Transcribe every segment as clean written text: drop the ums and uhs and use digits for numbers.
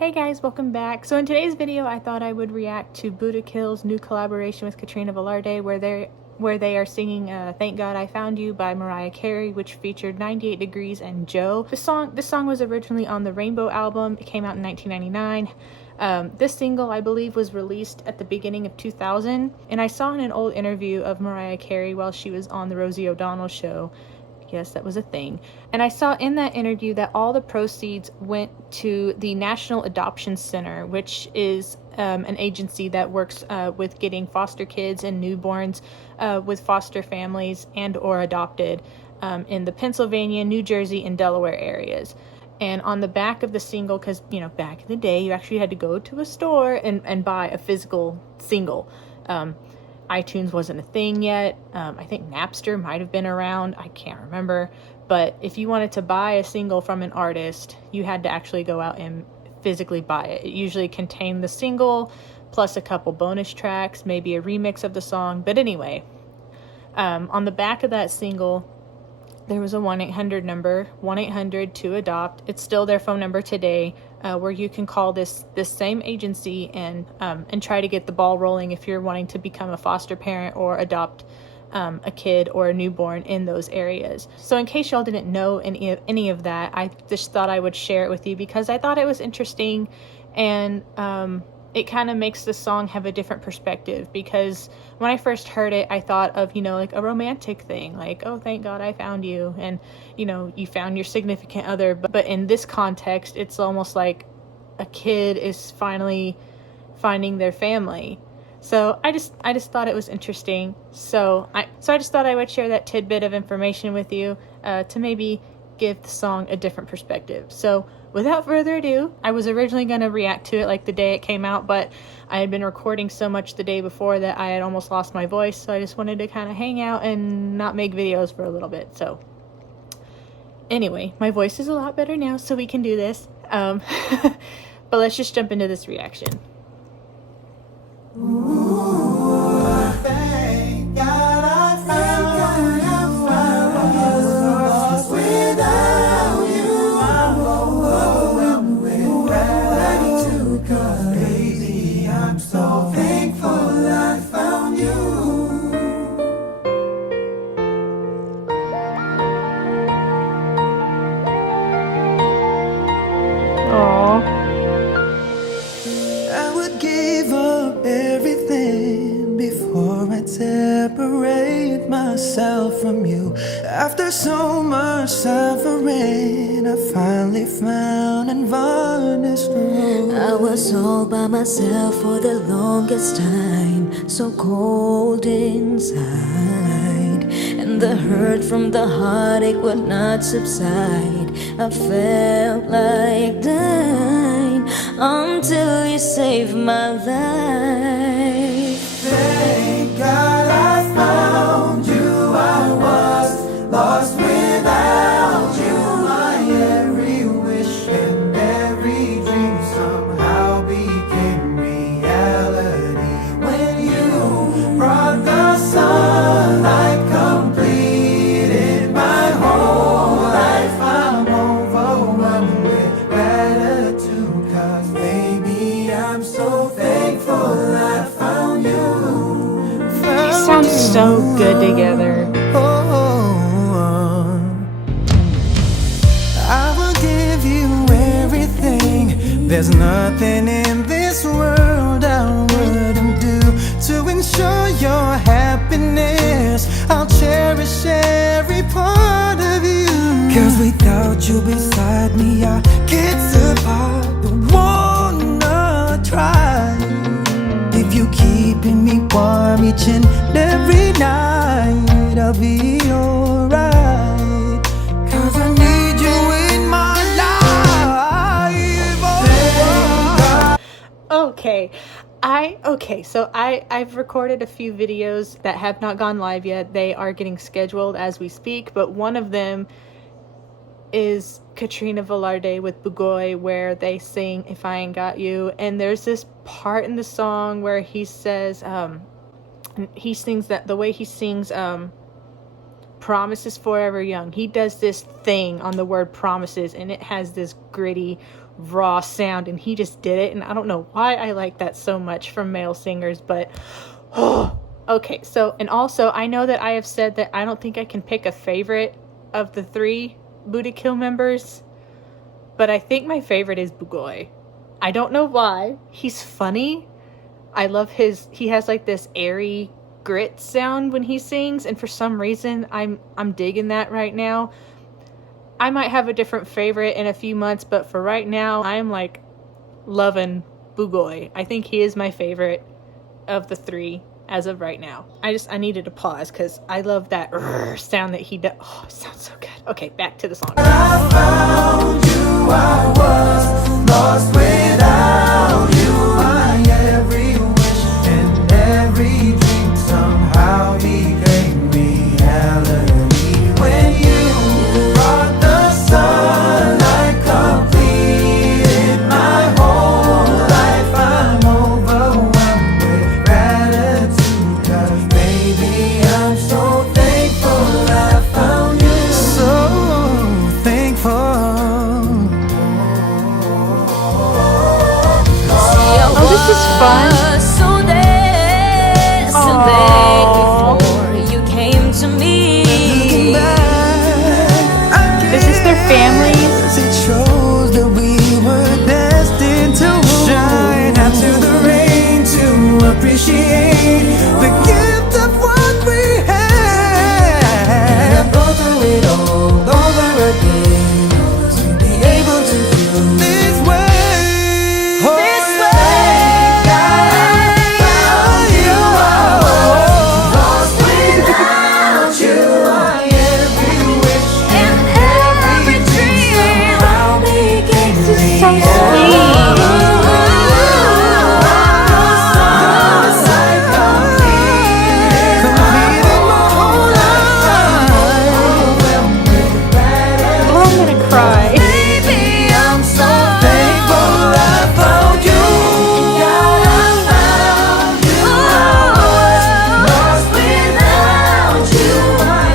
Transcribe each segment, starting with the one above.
Hey guys, welcome back. So in today's video, I thought I would react to Buddha Kill's new collaboration with Katrina Velarde, where they are singing "Thank God I Found You" by Mariah Carey, which featured 98 Degrees and Joe. This song was originally on the Rainbow album. It came out in 1999. This single, I believe, was released at the beginning of 2000, and I saw in an old interview of Mariah Carey while she was on the Rosie O'Donnell show. Yes, that was a thing. And I saw in that interview that all the proceeds went to the National Adoption Center, which is an agency that works with getting foster kids and newborns with foster families and or adopted in the Pennsylvania, New Jersey, and Delaware areas. And on the back of the single, because, you know, back in the day, you actually had to go to a store and buy a physical single. iTunes wasn't a thing yet. I think Napster might have been around. I can't remember. But if you wanted to buy a single from an artist, you had to actually go out and physically buy it. It usually contained the single plus a couple bonus tracks, maybe a remix of the song. But anyway, on the back of that single, there was a 1-800 number, 1-800-2-ADOPT. It's still their phone number today, where you can call this same agency and try to get the ball rolling if you're wanting to become a foster parent or adopt a kid or a newborn in those areas. So in case y'all didn't know any of that, I just thought I would share it with you because I thought it was interesting, and it kind of makes the song have a different perspective, because when I first heard it, I thought of, you know, like a romantic thing, like, oh, thank God I found you, and, you know, you found your significant other. But in this context, it's almost like a kid is finally finding their family. So I just thought it was interesting. So I just thought I would share that tidbit of information with you to maybe give the song a different perspective. So without further ado, I was originally going to react to it like the day it came out, but I had been recording so much the day before that I had almost lost my voice, so I just wanted to kind of hang out and not make videos for a little bit. So anyway, my voice is a lot better now, so we can do this. But let's just jump into this reaction. Ooh, thank God I found you. I was lost without you. I'm overwhelmed with gratitude, 'cause baby, I'm so thankful I found you. Aww. I would give up everything before I separate myself from you. After so much suffering, I finally found and varnished the road. I was all by myself for the longest time, so cold inside, and the hurt from the heartache would not subside. I felt like dying until you saved my life. Thank God I found you. I was lost without you. My every wish and every dream somehow became reality when you brought the sunlight, completed my whole life. I'm overwhelmed with gratitude, 'cause baby, I'm so thankful I found you. They sound so good together. I will give you everything. There's nothing in this world I wouldn't do to ensure your happiness. I'll cherish every part of you, 'cause without you beside me, I can't survive. Don't wanna try. If you keeping me warm each and every night, I'll be alright, 'cause I need you in my life. Okay, so I've recorded a few videos that have not gone live yet. They are getting scheduled as we speak, but one of them is Katrina Velarde with Bugoy, where they sing "If I Ain't Got You," and there's this part in the song where he says he sings that the way he sings Promises Forever Young. He does this thing on the word promises, and it has this gritty, raw sound, and he just did it. And I don't know why I like that so much from male singers, but okay. So, and also I know that I have said that I don't think I can pick a favorite of the 3 Buddha Kill members, but I think my favorite is Bugoy. I don't know why. He's funny. I love he has like this airy grit sound when he sings, and for some reason I'm digging that right now. I might have a different favorite in a few months, but for right now I'm like loving Bugoy. I think he is my favorite of the 3 as of right now. I needed to pause because I love that sound that he does. Oh, it sounds so good. Okay, back to the song. I found you, I was lost without you. My every wish and every dream somehow became reality. When you brought the sunlight, completed my whole life. I'm overwhelmed with gratitude, 'cause baby, I'm so thankful I found you. So thankful. Oh, this is fun. So there, so Aww. before you came to me. Is this their families? It shows that we were destined to shine after the rain, to appreciate the gift of what we had. Go through it all over again, to be able to feel this way. This way, God, you are lost without you. I every wish and every dream somehow became So reality. Completed my whole life. Oh, I'm gonna cry. Baby, I'm so thankful I found you. God, I found you. I was lost without you. I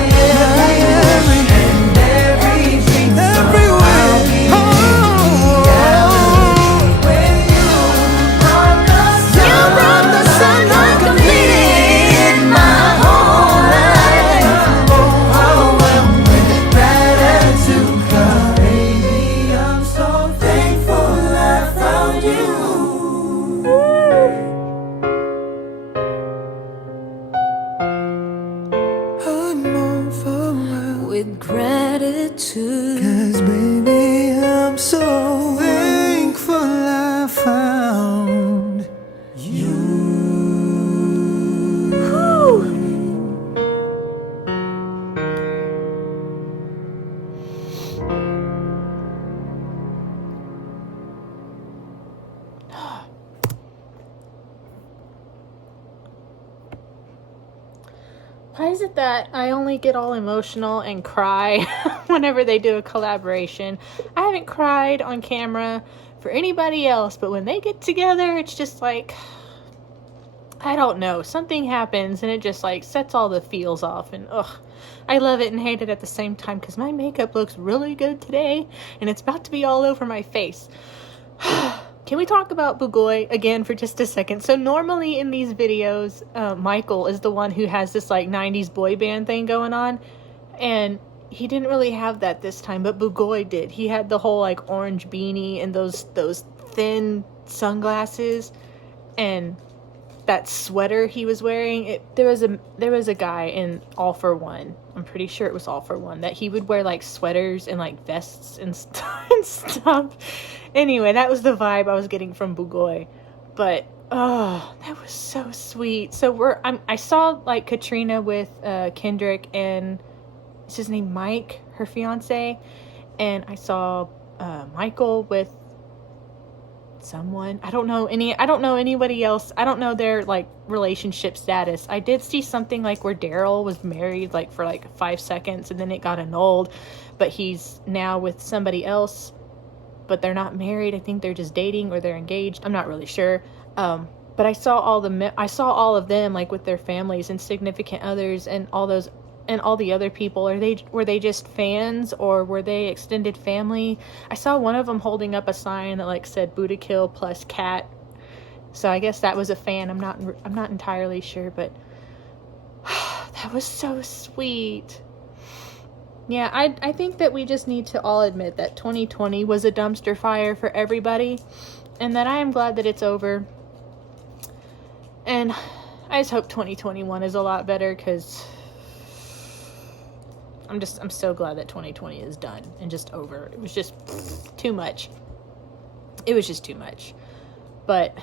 every and every dream somehow became reality. When you brought the sunlight, completed my whole life. I'm overwhelmed with gratitude, 'cause baby, I'm so thankful I found you. I'm overwhelmed, With gratitude. 'cause baby, I'm so thankful I found you. Why is it that I only get all emotional and cry whenever they do a collaboration? I haven't cried on camera for anybody else, but when they get together, it's just like, I don't know, something happens and it just like sets all the feels off, and I love it and hate it at the same time because my makeup looks really good today and it's about to be all over my face. Can we talk about Bugoy again for just a second? So normally in these videos, Michael is the one who has this like 90s boy band thing going on, and he didn't really have that this time, but Bugoy did. He had the whole like orange beanie and those thin sunglasses and that sweater he was wearing. There was a guy in All For One, I'm pretty sure it was All For One, that he would wear like sweaters and like vests and stuff. Anyway, that was the vibe I was getting from Bugoy. But that was so sweet. So I saw like Katrina with Kendrick, and is his name Mike, her fiance, and I saw Michael with someone. I don't know anybody else. I don't know their like relationship status. I did see something like where Daryl was married like for like 5 seconds and then it got annulled, but he's now with somebody else, but they're not married. I think they're just dating or they're engaged. I'm not really sure. But I saw all of them like with their families and significant others and all those and all the other people, were they just fans, or were they extended family? I saw one of them holding up a sign that like said Buddha Kill plus cat, so I guess that was a fan. I'm not entirely sure, but that was so sweet. Yeah, I think that we just need to all admit that 2020 was a dumpster fire for everybody, and that I am glad that it's over. And I just hope 2021 is a lot better, because I'm so glad that 2020 is done and just over. It was just too much. It was just too much. But,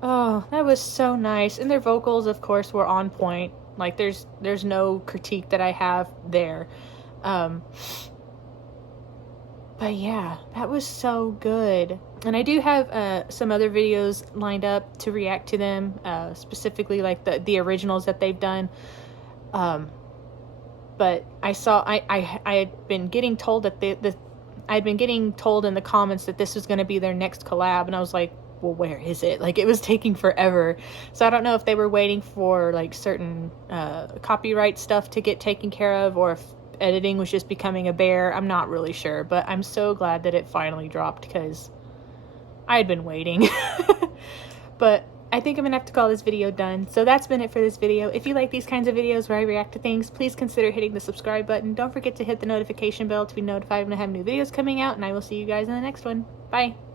oh, that was so nice. And their vocals, of course, were on point. Like, there's no critique that I have there. But yeah, that was so good. And I do have some other videos lined up to react to them, specifically like the originals that they've done. But I had been getting told that I'd been getting told in the comments that this was going to be their next collab, and I was like, well, where is it? Like, it was taking forever. So I don't know if they were waiting for like certain copyright stuff to get taken care of, or if editing was just becoming a bear. I'm not really sure, but I'm so glad that it finally dropped, because I had been waiting. But I think I'm gonna have to call this video done. So that's been it for this video. If you like these kinds of videos where I react to things, please consider hitting the subscribe button. Don't forget to hit the notification bell to be notified when I have new videos coming out, and I will see you guys in the next one. Bye!